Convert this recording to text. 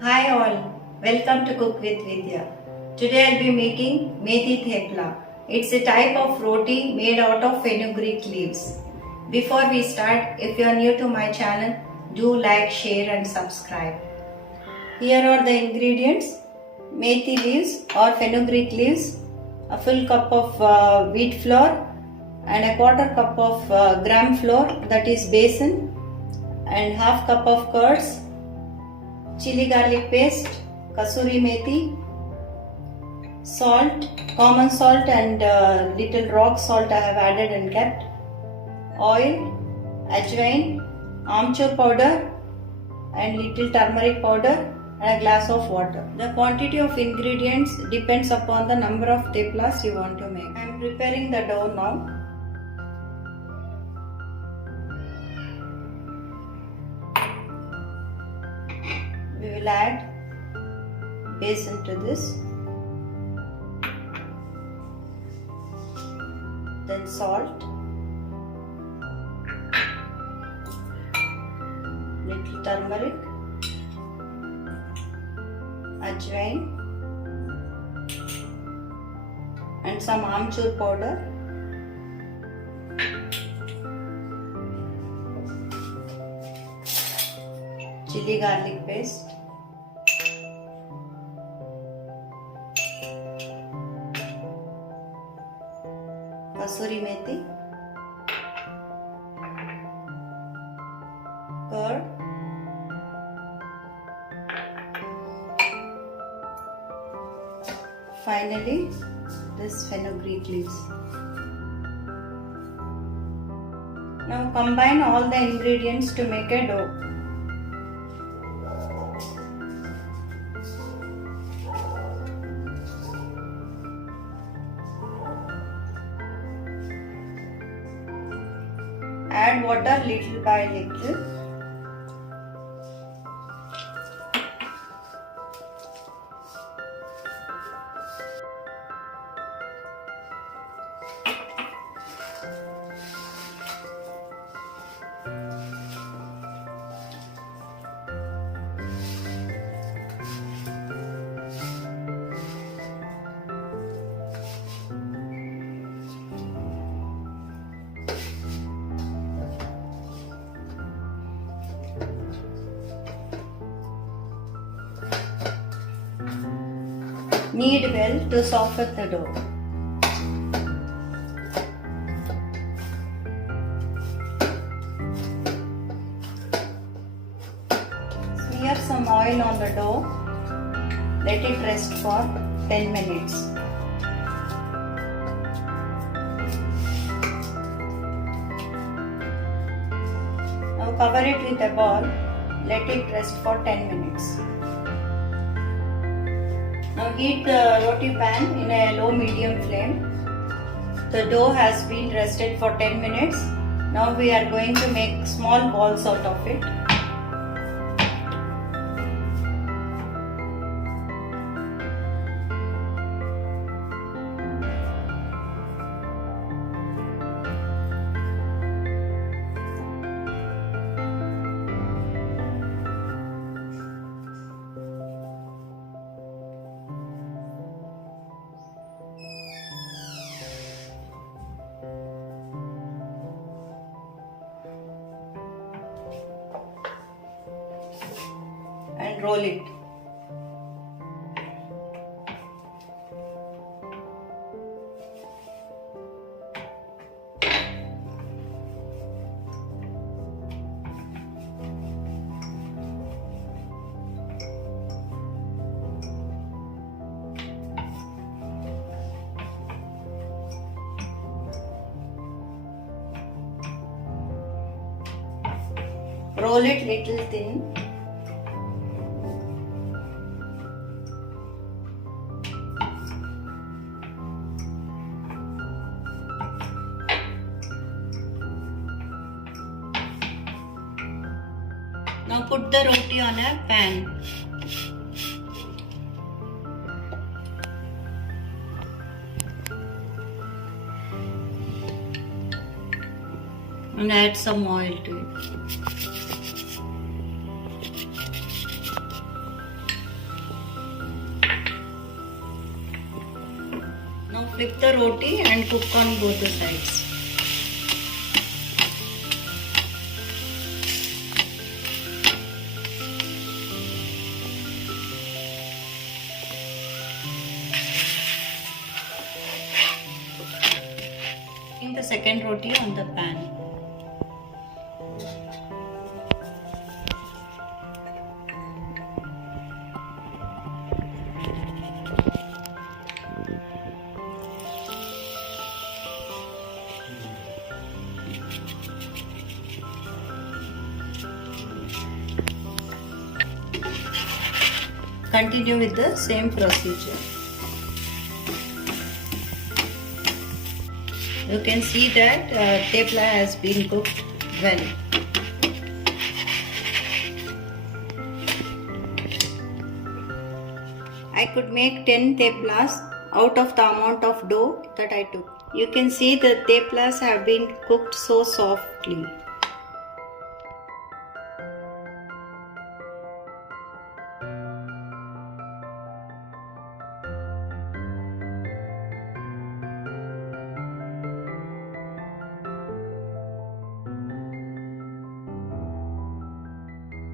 Hi all, welcome to Cook with Vidya. Today I'll be making methi thepla. It's a type of roti made out of fenugreek leaves. Before we start, if you are new to my channel, do like, share and subscribe. Here are the ingredients: methi leaves or fenugreek leaves, a full cup of wheat flour and a quarter cup of gram flour, that is besan, and half cup of curds, chili garlic paste, kasuri methi, salt, common salt and little rock salt I have added and kept, oil, ajwain, amchur powder and little turmeric powder and a glass of water. The quantity of ingredients depends upon the number of theplas you want to make. I am preparing the dough now. We will add besan to this, then salt, little turmeric, ajwain and some amchur powder, chili garlic paste, kasuri methi, curd, finally this fenugreek leaves. Now combine all the ingredients to make a dough. Add water little by little. Knead well to soften the dough. Smear some oil on the dough. Let it rest for 10 minutes. Now cover it with a ball. Let it rest for 10 minutes. Now heat the roti pan in a low-medium flame. The dough has been rested for 10 minutes. Now we are going to make small balls out of it. And roll it. Roll it little thin. Now put the roti on a pan. And add some oil to it. Flip the roti and cook on both the sides. Putting the second roti on the pan. Continue with the same procedure. You can see that thepla has been cooked well. I could make 10 theplas out of the amount of dough that I took. You can see the theplas have been cooked so softly.